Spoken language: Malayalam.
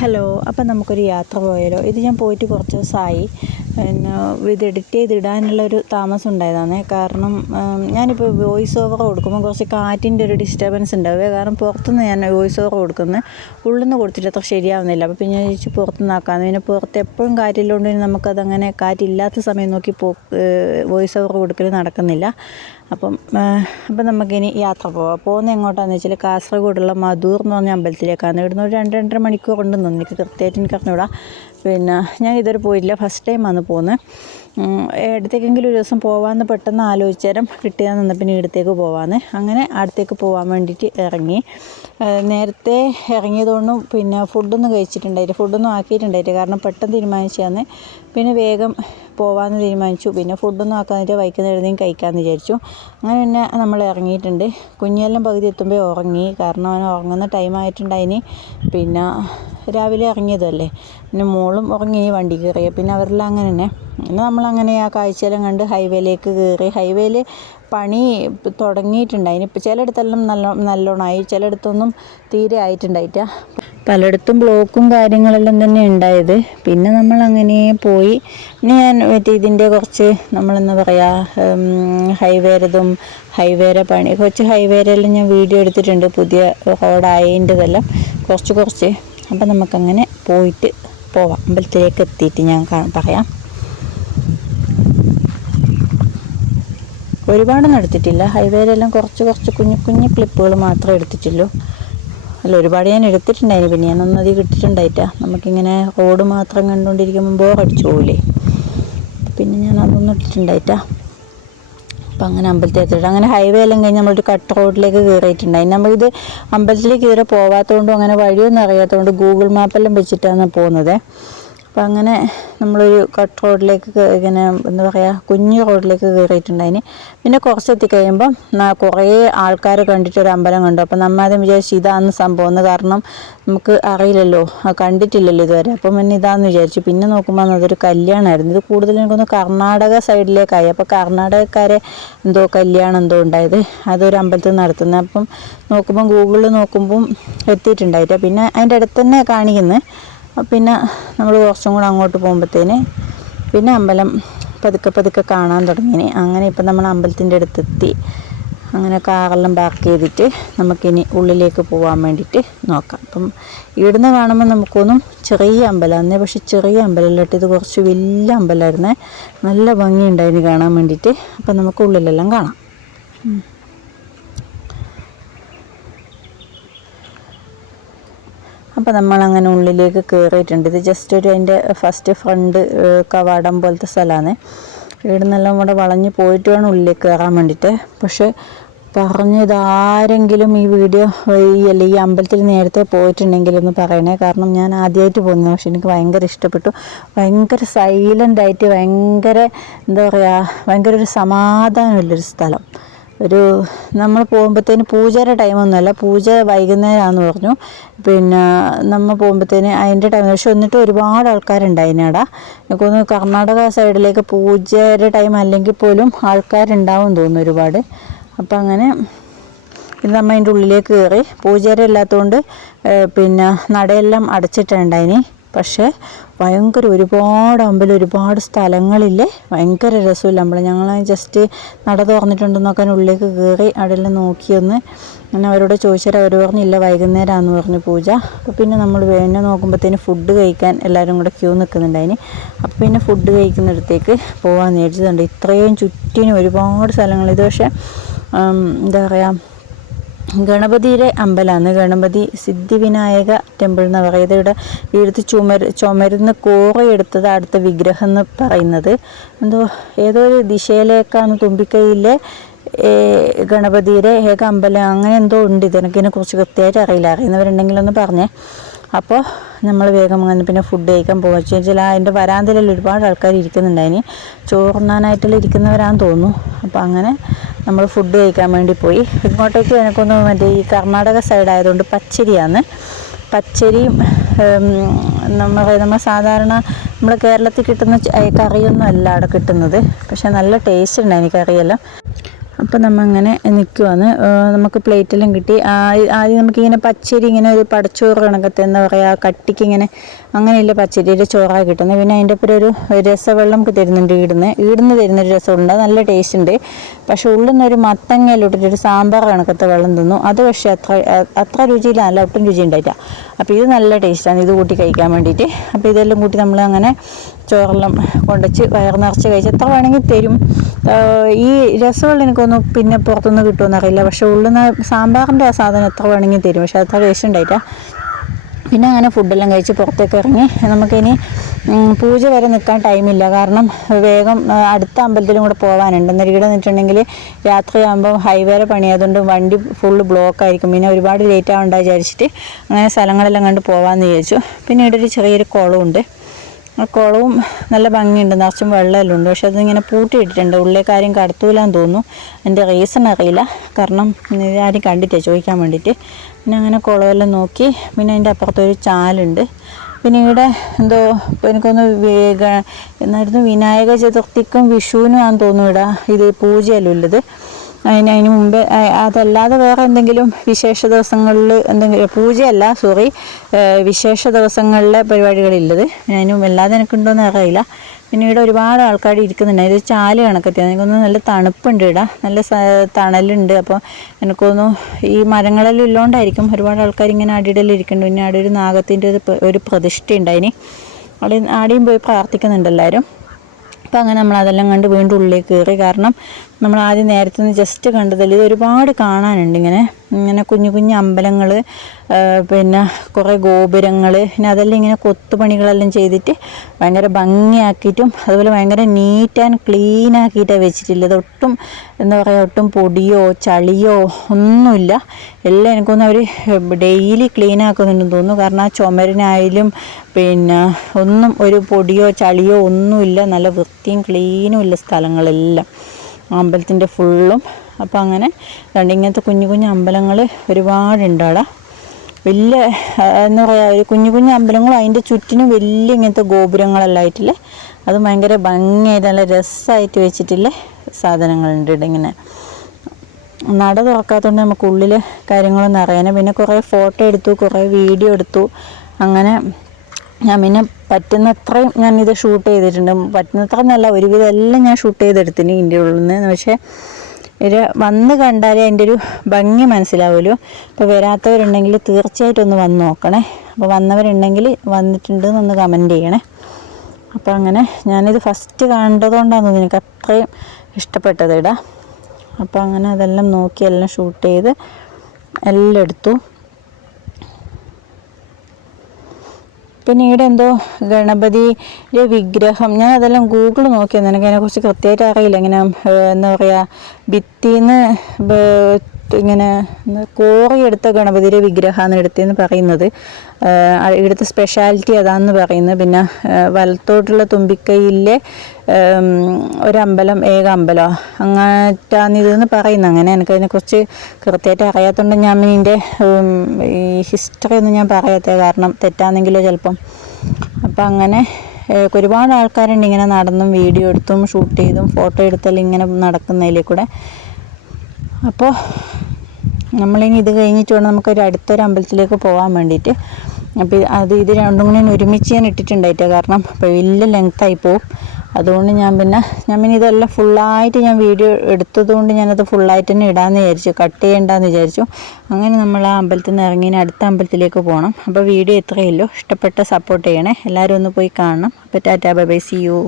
ഹലോ, അപ്പം നമുക്കൊരു യാത്ര പോയാലോ? ഇത് ഞാൻ പോയിട്ട് കുറച്ച് ദിവസമായി. പിന്നെ ഇത് എഡിറ്റ് ചെയ്തിടാനുള്ളൊരു താമസം ഉണ്ടായതാണ്. കാരണം ഞാനിപ്പോൾ വോയിസ് ഓവർ കൊടുക്കുമ്പോൾ കുറച്ച് കാറ്റിൻ്റെ ഒരു ഡിസ്റ്റർബൻസ് ഉണ്ടാവുക. കാരണം പുറത്തുനിന്ന് ഞാൻ വോയിസ് ഓവർ കൊടുക്കുന്നത് ഉള്ളിൽ നിന്ന് കൊടുത്തിട്ട് അത്ര ശരിയാവുന്നില്ല. അപ്പോൾ പിന്നെ ഞാൻ ചോദിച്ചു പുറത്തുനിന്ന് ആക്കാമെന്ന്. പിന്നെ പുറത്ത് എപ്പോഴും കാറ്റില്ലോണ്ട് നമുക്കതങ്ങനെ കാറ്റില്ലാത്ത സമയം നോക്കി വോയിസ് ഓവർ കൊടുക്കൽ നടക്കുന്നില്ല. അപ്പം നമുക്കിനി യാത്ര പോവാം. പോകുന്നത് എങ്ങോട്ടാണെന്ന് വെച്ചാൽ കാസർഗോഡുള്ള മധൂർ എന്ന് പറഞ്ഞ അമ്പലത്തിലേക്കാണ്. ഇവിടുന്ന് ഒരു 2-2.5 മണിക്കൂർ ഉണ്ടെന്ന് തോന്നുന്നു. എനിക്ക് കൃത്യമായിട്ട് എനിക്കറിഞ്ഞൂടാ. പിന്നെ ഞാൻ ഇതുവരെ പോയില്ല, ഫസ്റ്റ് ടൈമാണ് പോകുന്നത്. അടുത്തേക്കെങ്കിലും ഒരു ദിവസം പോകാമെന്ന് പെട്ടെന്ന് ആലോചിച്ചേരം കിട്ടിയാൽ നിന്ന് പിന്നെ ഇടത്തേക്ക് പോകാമെന്ന്. അങ്ങനെ അടുത്തേക്ക് പോകാൻ വേണ്ടിയിട്ട് ഇറങ്ങി. നേരത്തെ ഇറങ്ങിയതുകൊണ്ടും പിന്നെ ഫുഡൊന്നും കഴിച്ചിട്ടുണ്ടായില്ല, ഫുഡൊന്നും ആക്കിയിട്ടുണ്ടായില്ല. കാരണം പെട്ടെന്ന് തീരുമാനിച്ചതാണ്. പിന്നെ വേഗം പോകാമെന്ന് തീരുമാനിച്ചു. പിന്നെ ഫുഡൊന്നും ആക്കാതിട്ട് വൈകുന്നേരം കഴിക്കാമെന്ന് വിചാരിച്ചു. അങ്ങനെ പിന്നെ നമ്മൾ ഇറങ്ങിയിട്ടുണ്ട്. കുഞ്ഞെല്ലാം പകുതി എത്തുമ്പോൾ ഉറങ്ങി. കാരണം അവൻ ഉറങ്ങുന്ന ടൈമായിട്ടുണ്ടായിന്. പിന്നെ രാവിലെ ഇറങ്ങിയതല്ലേ, പിന്നെ മോളും ഉറങ്ങി വണ്ടി കയറിയ. പിന്നെ അവരെല്ലാം അങ്ങനെ തന്നെ. പിന്നെ നമ്മളങ്ങനെ ആ കാഴ്ചയെല്ലാം കണ്ട് ഹൈവേയിലേക്ക് കയറി. ഹൈവേയിൽ പണി തുടങ്ങിയിട്ടുണ്ടായിന്. ഇപ്പോൾ ചിലയിടത്തെല്ലാം നല്ലോണമായി, ചിലയിടത്തൊന്നും തീരെ ആയിട്ടുണ്ടായിട്ട. പലയിടത്തും ബ്ലോക്കും കാര്യങ്ങളെല്ലാം തന്നെ ഉണ്ടായത്. പിന്നെ നമ്മളങ്ങനെ പോയി. പിന്നെ ഞാൻ ഇതിൻ്റെ കുറച്ച് നമ്മളെന്താ പറയുക, ഹൈവേരെ പണി കുറച്ച് ഹൈവേരെല്ലാം ഞാൻ വീഡിയോ എടുത്തിട്ടുണ്ട്. പുതിയ റോഡായതിൻ്റെതെല്ലാം കുറച്ച്. അപ്പം നമുക്കങ്ങനെ പോയിട്ട് പോവാം. അമ്പലത്തിലേക്ക് എത്തിയിട്ട് ഞാൻ പറയാം. ഒരുപാടൊന്നും എടുത്തിട്ടില്ല. ഹൈവേയിലെല്ലാം കുറച്ച് കുഞ്ഞു ക്ലിപ്പുകൾ മാത്രമേ എടുത്തിട്ടുള്ളൂ. അല്ല, ഒരുപാട് ഞാൻ എടുത്തിട്ടുണ്ടായിരുന്നു. പിന്നെ ഞാനൊന്നും അധികം ഇട്ടിട്ടുണ്ടായിട്ടാ. നമുക്കിങ്ങനെ റോഡ് മാത്രം കണ്ടുകൊണ്ടിരിക്കുമ്പോൾ ബോറടിച്ചു പോകില്ലേ. പിന്നെ ഞാൻ അതൊന്നും ഇട്ടിട്ടുണ്ടായിട്ടാ. അപ്പം അങ്ങനെ അമ്പലത്തിൽ എത്തിയിട്ട് അങ്ങനെ ഹൈവേ എല്ലാം കഴിഞ്ഞ് നമ്മളൊരു കട്ട് റോഡിലേക്ക് കയറിയിട്ടുണ്ടായി. നമ്മളിത് അമ്പലത്തിലേക്ക് ഇതുവരെ പോകാത്തതുകൊണ്ടും അങ്ങനെ വഴിയൊന്നും അറിയാത്തതുകൊണ്ട് ഗൂഗിൾ മാപ്പെല്ലാം വെച്ചിട്ടാണ് പോകുന്നത്. അപ്പം അങ്ങനെ നമ്മളൊരു കട്ട് റോഡിലേക്ക് ഇങ്ങനെ എന്താ പറയുക, കുഞ്ഞു റോഡിലേക്ക് കയറിയിട്ടുണ്ടായിന്. പിന്നെ കുറച്ചെത്തി കഴിയുമ്പം കുറേ ആൾക്കാരെ കണ്ടിട്ടൊരു അമ്പലം കണ്ടു. അപ്പം നമ്മളാദ്യം വിചാരിച്ചു ഇതാണെന്ന് സംഭവം. കാരണം നമുക്ക് അറിയില്ലല്ലോ, കണ്ടിട്ടില്ലല്ലോ ഇതുവരെ. അപ്പം പിന്നെ ഇതാണെന്ന് വിചാരിച്ചു. പിന്നെ നോക്കുമ്പോൾ അതൊരു കല്യാണമായിരുന്നു. ഇത് കൂടുതലും എനിക്കൊന്ന് കർണാടക സൈഡിലേക്കായി. അപ്പോൾ കർണാടകക്കാരെ എന്തോ കല്യാണം എന്തോ ഉണ്ടായത്, അതൊരു അമ്പലത്തിൽ നടത്തുന്നത്. അപ്പം നോക്കുമ്പം ഗൂഗിളിൽ നോക്കുമ്പം എത്തിയിട്ടുണ്ടായിട്ട് പിന്നെ അതിൻ്റെ അടുത്ത് തന്നെ കാണിക്കുന്നത്. പിന്നെ നമ്മൾ കുറച്ചും കൂടെ അങ്ങോട്ട് പോകുമ്പോഴത്തേന് പിന്നെ അമ്പലം പതുക്കെ കാണാൻ തുടങ്ങിന്. അങ്ങനെ ഇപ്പം നമ്മൾ അമ്പലത്തിൻ്റെ അടുത്തെത്തി. അങ്ങനെ കാറെല്ലാം പാർക്ക് ചെയ്തിട്ട് നമുക്കിനി ഉള്ളിലേക്ക് പോകാൻ വേണ്ടിയിട്ട് നോക്കാം. അപ്പം ഇവിടുന്ന് കാണുമ്പോൾ നമുക്കൊന്നും ചെറിയ അമ്പലമായിരുന്നേ, പക്ഷെ ചെറിയ അമ്പലമല്ല, ഇത് കുറച്ച് വലിയ അമ്പലമായിരുന്നേ. നല്ല ഭംഗിയുണ്ടായിരുന്നു കാണാൻ വേണ്ടിയിട്ട്. അപ്പം നമുക്ക് ഉള്ളിലെല്ലാം കാണാം. അപ്പോൾ നമ്മളങ്ങനെ ഉള്ളിലേക്ക് കയറിയിട്ടുണ്ട്. ഇത് ജസ്റ്റ് അതിൻ്റെ ഫസ്റ്റ് ഫ്രണ്ട് കവാടം പോലത്തെ സ്ഥലമാണ്. ഇവിടെ നിന്നെല്ലാം കൂടെ വളഞ്ഞ് പോയിട്ട് വേണം ഉള്ളിലേക്ക് കയറാൻ വേണ്ടിയിട്ട്. പക്ഷെ പറഞ്ഞതാരെങ്കിലും ഈ വീഡിയോ ഈ അമ്പലത്തിൽ നേരത്തെ പോയിട്ടുണ്ടെങ്കിലൊന്ന് പറയണേ. കാരണം ഞാൻ ആദ്യമായിട്ട് പോകുന്നത്. പക്ഷെ എനിക്ക് ഭയങ്കര ഇഷ്ടപ്പെട്ടു. ഭയങ്കര സൈലൻ്റായിട്ട് ഭയങ്കര എന്താ പറയുക, ഭയങ്കര ഒരു സമാധാനമുള്ളൊരു സ്ഥലം. നമ്മൾ പോകുമ്പോഴത്തേന് പൂജയുടെ ടൈമൊന്നുമല്ല, പൂജ വൈകുന്നേരമാണെന്ന് പറഞ്ഞു. പിന്നെ നമ്മൾ പോകുമ്പോഴത്തേന് അതിൻ്റെ ടൈം, പക്ഷെ എന്നിട്ട് ഒരുപാട് ആൾക്കാരുണ്ടായിനടാ. എനിക്കൊന്ന് കർണാടക സൈഡിലേക്ക് പൂജയുടെ ടൈം അല്ലെങ്കിൽ പോലും ആൾക്കാരുണ്ടാവും തോന്നുന്നു ഒരുപാട്. അപ്പം അങ്ങനെ ഇത് നമ്മൾ അതിൻ്റെ ഉള്ളിലേക്ക് കയറി. പൂജയുടെ ഇല്ലാത്തതുകൊണ്ട് പിന്നെ നടയെല്ലാം അടച്ചിട്ടുണ്ടായിന്. പക്ഷേ ഭയങ്കര ഒരുപാട് അമ്പലം, ഒരുപാട് സ്ഥലങ്ങളില്ലേ, ഭയങ്കര രസമില്ല അമ്പലം. ഞങ്ങൾ ജസ്റ്റ് നട തുറന്നിട്ടുണ്ടെന്ന് നോക്കാൻ ഉള്ളിലേക്ക് കയറി അവിടെയെല്ലാം നോക്കിയൊന്ന്. അങ്ങനെ അവരോട് ചോദിച്ചാൽ അവർ പറഞ്ഞില്ല, വൈകുന്നേരമാണെന്ന് പറഞ്ഞു പൂജ. അപ്പോൾ പിന്നെ നമ്മൾ വേഗം നോക്കുമ്പോഴത്തേന് ഫുഡ് കഴിക്കാൻ എല്ലാവരും കൂടെ ക്യൂ നിൽക്കുന്നുണ്ടായിന്. അപ്പോൾ പിന്നെ ഫുഡ് കഴിക്കുന്നിടത്തേക്ക് പോകാൻ നേരിച്ചതുണ്ട്. ഇത്രയും ചുറ്റിനും ഒരുപാട് സ്ഥലങ്ങൾ. ഇത് പക്ഷേ എന്താ പറയുക, ഗണപതിയുടെ അമ്പലമാണ്. ഗണപതി സിദ്ധിവിനായക ടെമ്പിൾ എന്ന് പറയുന്നത്. ഇവിടെ ഇവിടുത്തെ ചുമരുന്ന് കോറയെടുത്തത് അടുത്ത വിഗ്രഹം എന്ന് പറയുന്നത്. ഏതോ ഒരു ദിശയിലേക്കാണ് തുമ്പിക്കൈയിലെ ഗണപതിയുടെ ഏക അമ്പലം, അങ്ങനെ എന്തോ ഉണ്ട്. ഇതിനെക്കുറിച്ച് കൃത്യമായിട്ട് അറിയില്ല. അറിയുന്നവരുണ്ടെങ്കിലൊന്ന് പറഞ്ഞേ. അപ്പോൾ നമ്മൾ വേഗം അങ്ങനെ പിന്നെ ഫുഡ് കഴിക്കാൻ പോകുക വെച്ചാൽ അതിൻ്റെ വരാന്തയിലെല്ലാം ഒരുപാട് ആൾക്കാർ ഇരിക്കുന്നുണ്ടായിന്. ചോറുണ്ണാനായിട്ടെല്ലാം ഇരിക്കുന്നവരാണെന്ന് തോന്നുന്നു. അപ്പോൾ അങ്ങനെ നമ്മൾ ഫുഡ് കഴിക്കാൻ വേണ്ടി പോയി. ഇങ്ങോട്ടേക്ക് എനിക്കൊന്ന് ഈ കർണാടക സൈഡായതുകൊണ്ട് പച്ചരിയാണ്. പച്ചരിയും നമ്മൾ സാധാരണ നമ്മൾ കേരളത്തിൽ കിട്ടുന്ന കറിയൊന്നും അല്ല അവിടെ കിട്ടുന്നത്. പക്ഷെ നല്ല ടേസ്റ്റ് ഉണ്ടായിരുന്നു കറിയെല്ലാം. അപ്പോൾ നമ്മൾ അങ്ങനെ നിൽക്കുവാണ്. നമുക്ക് പ്ലേറ്റെല്ലാം കിട്ടി. ആദ്യം നമുക്കിങ്ങനെ പച്ചരി ഇങ്ങനെ ഒരു പടച്ചോറ് കണക്കത്തെ എന്താ പറയുക കട്ടിക്ക് ഇങ്ങനെ അങ്ങനെയുള്ള പച്ചരിയുടെ ചോറാണ് കിട്ടുന്നത്. പിന്നെ അതിൻ്റെ ഒപ്പം ഒരു രസവെള്ളം തരുന്നുണ്ട്. ഈടുന്ന് തരുന്നൊരു രസമുണ്ട്, നല്ല ടേസ്റ്റ് ഉണ്ട്. പക്ഷെ ഉള്ളിൽ നിന്നൊരു മത്തങ്ങയിലിട്ടിട്ടൊരു സാമ്പാർ കണക്കത്തെ വെള്ളം തിന്നു. അത് പക്ഷേ അത്ര രുചിയില്ല, നല്ല ഒട്ടും രുചി ഉണ്ടായില്ല. അപ്പോൾ ഇത് നല്ല ടേസ്റ്റാണ് ഇത് കൂട്ടി കഴിക്കാൻ വേണ്ടിയിട്ട്. അപ്പോൾ ഇതെല്ലാം കൂട്ടി നമ്മൾ അങ്ങനെ ചോറെല്ലാം കൊണ്ടുവച്ച് വയർ നിറച്ച് കഴിച്ച് എത്ര വേണമെങ്കിൽ തരും. ഈ രസമുള്ള എനിക്കൊന്നും പിന്നെ പുറത്തുനിന്ന് കിട്ടുമെന്നറിയില്ല. പക്ഷെ ഉള്ളിൽ നിന്ന് സാമ്പാറിൻ്റെ ആ സാധനം എത്ര വേണമെങ്കിൽ തരും, പക്ഷെ അത്ര ടേസ്റ്റ് ഉണ്ടായിട്ടാ. പിന്നെ അങ്ങനെ ഫുഡെല്ലാം കഴിച്ച് പുറത്തേക്ക് ഇറങ്ങി. നമുക്കിനി പൂജ വരെ നിൽക്കാൻ ടൈമില്ല, കാരണം വേഗം അടുത്ത അമ്പലത്തിലും കൂടെ പോകാനുണ്ട്. അന്നേരം ഇവിടെ നിന്നിട്ടുണ്ടെങ്കിൽ രാത്രിയാകുമ്പോൾ ഹൈവേറെ പണിയായതുകൊണ്ട് വണ്ടി ഫുള്ള് ബ്ലോക്കായിരിക്കും. പിന്നെ ഒരുപാട് ലേറ്റ് ആവണ്ട വിചാരിച്ചിട്ട് അങ്ങനെ സ്ഥലങ്ങളെല്ലാം കണ്ട് പോകാമെന്ന് വിചാരിച്ചു. പിന്നെ ഇവിടെ ഒരു ചെറിയൊരു കുളമുണ്ട്. ആ കുളവും നല്ല ഭംഗിയുണ്ട്, നിറച്ചും വെള്ളമെല്ലാം ഉണ്ട്. പക്ഷെ അതിങ്ങനെ പൂട്ടിയിട്ടിട്ടുണ്ട്, ഉള്ളിലേക്ക് ആരും കടത്തൂലാന്ന് തോന്നുന്നു. എൻ്റെ റീസൺ അറിയില്ല, കാരണം ആരും കണ്ടിട്ടേ ചോദിക്കാൻ വേണ്ടിയിട്ട്. പിന്നെ അങ്ങനെ കുളമെല്ലാം നോക്കി. പിന്നെ അതിൻ്റെ അപ്പുറത്തൊരു ചാലുണ്ട്. പിന്നെ ഇവിടെ എന്തോ എനിക്കൊന്ന് എന്നായിരുന്നു വിനായക ചതുർത്ഥിക്കും വിഷുവിനും ആണെന്ന് തോന്നുന്നു ഇവിടെ ഇത് പൂജയെല്ലാം ഉള്ളത്. അതിന് മുമ്പ് അതല്ലാതെ വേറെ എന്തെങ്കിലും വിശേഷ ദിവസങ്ങളിൽ എന്തെങ്കിലും പൂജയല്ല, വിശേഷ ദിവസങ്ങളിലെ പരിപാടികളുള്ളത്. അതിനും അല്ലാതെ എനിക്കുണ്ടോയെന്ന് അറിയില്ല. പിന്നെ ഇവിടെ ഒരുപാട് ആൾക്കാർ ഇരിക്കുന്നുണ്ട്. ഇത് ചാല് കണക്കെത്തിയാണ്. എനിക്കൊന്ന് നല്ല തണുപ്പുണ്ട് ഇവിടെ, നല്ല തണലുണ്ട്. അപ്പോൾ എനിക്കൊന്നു ഈ മരങ്ങളെല്ലാം ഉള്ളതുകൊണ്ടായിരിക്കും ഒരുപാട് ആൾക്കാർ ഇങ്ങനെ അടിയിടെല്ലാം ഇരിക്കുന്നുണ്ട്. പിന്നെ അവിടെ ഒരു നാഗത്തിൻ്റെ ഒരു പ്രതിഷ്ഠയുണ്ട്, അതിന് ആടെയും പോയി പ്രാർത്ഥിക്കുന്നുണ്ട് എല്ലാവരും. അപ്പോൾ അങ്ങനെ നമ്മൾ അതെല്ലാം കണ്ട് വീണ്ടും ഉള്ളിലേക്ക് കയറി. കാരണം നമ്മൾ ആദ്യം നേരത്തെ നിന്ന് ജസ്റ്റ് കണ്ടതല്ലേ, ഇത് ഒരുപാട് കാണാനുണ്ട്. ഇങ്ങനെ കുഞ്ഞു കുഞ്ഞു അമ്പലങ്ങൾ, പിന്നെ കുറേ ഗോപുരങ്ങൾ, പിന്നെ അതെല്ലാം ഇങ്ങനെ കൊത്തുപണികളെല്ലാം ചെയ്തിട്ട് ഭയങ്കര ഭംഗിയാക്കിയിട്ടും അതുപോലെ ഭയങ്കര നീറ്റ് ആൻഡ് ക്ലീൻ ആക്കിയിട്ടാണ് വെച്ചിട്ടുള്ളത്. ഒട്ടും എന്താ പറയുക, ഒട്ടും പൊടിയോ ചളിയോ ഒന്നുമില്ല. എല്ലാം എനിക്കൊന്ന് അവർ ഡെയിലി ക്ലീൻ ആക്കുന്നുണ്ടെന്ന് തോന്നുന്നു. കാരണം ആ ചുമരിനായാലും പിന്നെ ഒന്നും ഒരു പൊടിയോ ചളിയോ ഒന്നുമില്ല, നല്ല വൃത്തിയും ക്ലീനും ഉള്ള സ്ഥലങ്ങളെല്ലാം അമ്പലത്തിൻ്റെ ഫുള്ളും. അപ്പോൾ അങ്ങനെ ഇങ്ങനത്തെ കുഞ്ഞു കുഞ്ഞു അമ്പലങ്ങൾ ഒരുപാടുണ്ട് അവിടെ. വലിയ എന്താ പറയുക, ഒരു കുഞ്ഞു കുഞ്ഞു അമ്പലങ്ങളും അതിൻ്റെ ചുറ്റിനും വലിയ ഇങ്ങനത്തെ ഗോപുരങ്ങളെല്ലാം ആയിട്ടില്ലേ, അത് ഭയങ്കര ഭംഗിയായിട്ട് നല്ല രസമായിട്ട് വെച്ചിട്ടില്ലേ സാധനങ്ങളുണ്ട് ഇവിടെ. ഇങ്ങനെ നട തുറക്കാത്തതുകൊണ്ട് നമുക്ക് ഉള്ളിൽ കാര്യങ്ങളൊന്നും അറിയാനേ. പിന്നെ കുറേ ഫോട്ടോ എടുത്തു, കുറേ വീഡിയോ എടുത്തു. അങ്ങനെ ഞാൻ പിന്നെ പറ്റുന്നത്രയും ഞാനിത് ഷൂട്ട് ചെയ്തിട്ടുണ്ട്. പറ്റുന്നത്ര എന്നല്ല, ഒരുവിധം എല്ലാം ഞാൻ ഷൂട്ട് ചെയ്തെടുത്തിന് ഇതിൻ്റെ ഉള്ളിൽ നിന്ന്. പക്ഷേ ഇത് വന്ന് കണ്ടാലേ അതിൻ്റെ ഒരു ഭംഗി മനസ്സിലാവുമല്ലോ. അപ്പോൾ വരാത്തവരുണ്ടെങ്കിൽ തീർച്ചയായിട്ടും ഒന്ന് വന്ന് നോക്കണേ. അപ്പോൾ വന്നവരുണ്ടെങ്കിൽ വന്നിട്ടുണ്ടെന്നൊന്ന് കമൻറ്റ് ചെയ്യണേ. അപ്പോൾ അങ്ങനെ ഞാനിത് ഫസ്റ്റ് കണ്ടതുകൊണ്ടാണ് എനിക്ക് അത്രയും ഇഷ്ടപ്പെട്ടത് ഇടാം. അപ്പോൾ അങ്ങനെ അതെല്ലാം നോക്കി എല്ലാം ഷൂട്ട് ചെയ്ത് എല്ലാം എടുത്തു. പിന്നെ ഇവിടെ എന്തോ ഗണപതിയുടെ വിഗ്രഹം, ഞാൻ അതെല്ലാം ഗൂഗിൾ നോക്കിയത്, എനിക്ക് അതിനെക്കുറിച്ച് കൃത്യമായിട്ട് അറിയില്ല. ഇങ്ങനെ എന്താ പറയുക, ഭിത്തിന്ന് ഇങ്ങനെ കോറിയെടുത്ത ഗണപതിയുടെ വിഗ്രഹമാണ് എടുത്തതെന്ന് പറയുന്നത്. ഇവിടുത്തെ സ്പെഷ്യാലിറ്റി അതാണെന്ന് പറയുന്നത്. പിന്നെ വലത്തോട്ടുള്ള തുമ്പിക്കൈയിലെ ഒരമ്പലം, ഏക അമ്പലമോ അങ്ങനത്താന്നിതെന്ന് പറയുന്നത്. അങ്ങനെ എനിക്കതിനെക്കുറിച്ച് കൃത്യമായിട്ട് അറിയാത്തതുകൊണ്ട് ഞാൻ ഇതിൻ്റെ ഈ ഹിസ്റ്ററി ഒന്നും ഞാൻ പറയാത്തത്, കാരണം തെറ്റാണെങ്കിലോ ചിലപ്പം. അപ്പം അങ്ങനെ ഒരുപാട് ആൾക്കാരുണ്ട് ഇങ്ങനെ നടന്നും വീഡിയോ എടുത്തും ഷൂട്ട് ചെയ്തും ഫോട്ടോ എടുത്തെല്ലാം ഇങ്ങനെ നടക്കുന്നതിലേ കൂടെ. അപ്പോൾ നമ്മളിനി ഇത് കഴിഞ്ഞിട്ട് വേണം നമുക്കൊരു അടുത്തൊരു അമ്പലത്തിലേക്ക് പോകാൻ വേണ്ടിയിട്ട്. അപ്പോൾ ഇത് രണ്ടും കൂടി ഒരുമിച്ച് ഞാൻ ഇട്ടിട്ടുണ്ടായിട്ട്, കാരണം ഇപ്പോൾ വലിയ ലെങ്ത്തായി പോവും. അതുകൊണ്ട് ഞാൻ പിന്നെ ഇതെല്ലാം ഫുള്ളായിട്ട് ഞാൻ വീഡിയോ എടുത്തതുകൊണ്ട് ഞാനത് ഫുള്ളായിട്ട് തന്നെ ഇടാമെന്ന് വിചാരിച്ചു, കട്ട് ചെയ്യേണ്ടെന്ന് വിചാരിച്ചു. അങ്ങനെ നമ്മൾ ആ അമ്പലത്തിൽ നിന്ന് ഇറങ്ങി അടുത്ത അമ്പലത്തിലേക്ക് പോകണം. അപ്പോൾ വീഡിയോ ഇത്രയേ ഉള്ളൂ. ഇഷ്ടപ്പെട്ട സപ്പോർട്ട് ചെയ്യണേ, എല്ലാവരും ഒന്ന് പോയി കാണണം. അപ്പോൾ tata bye bye, see U.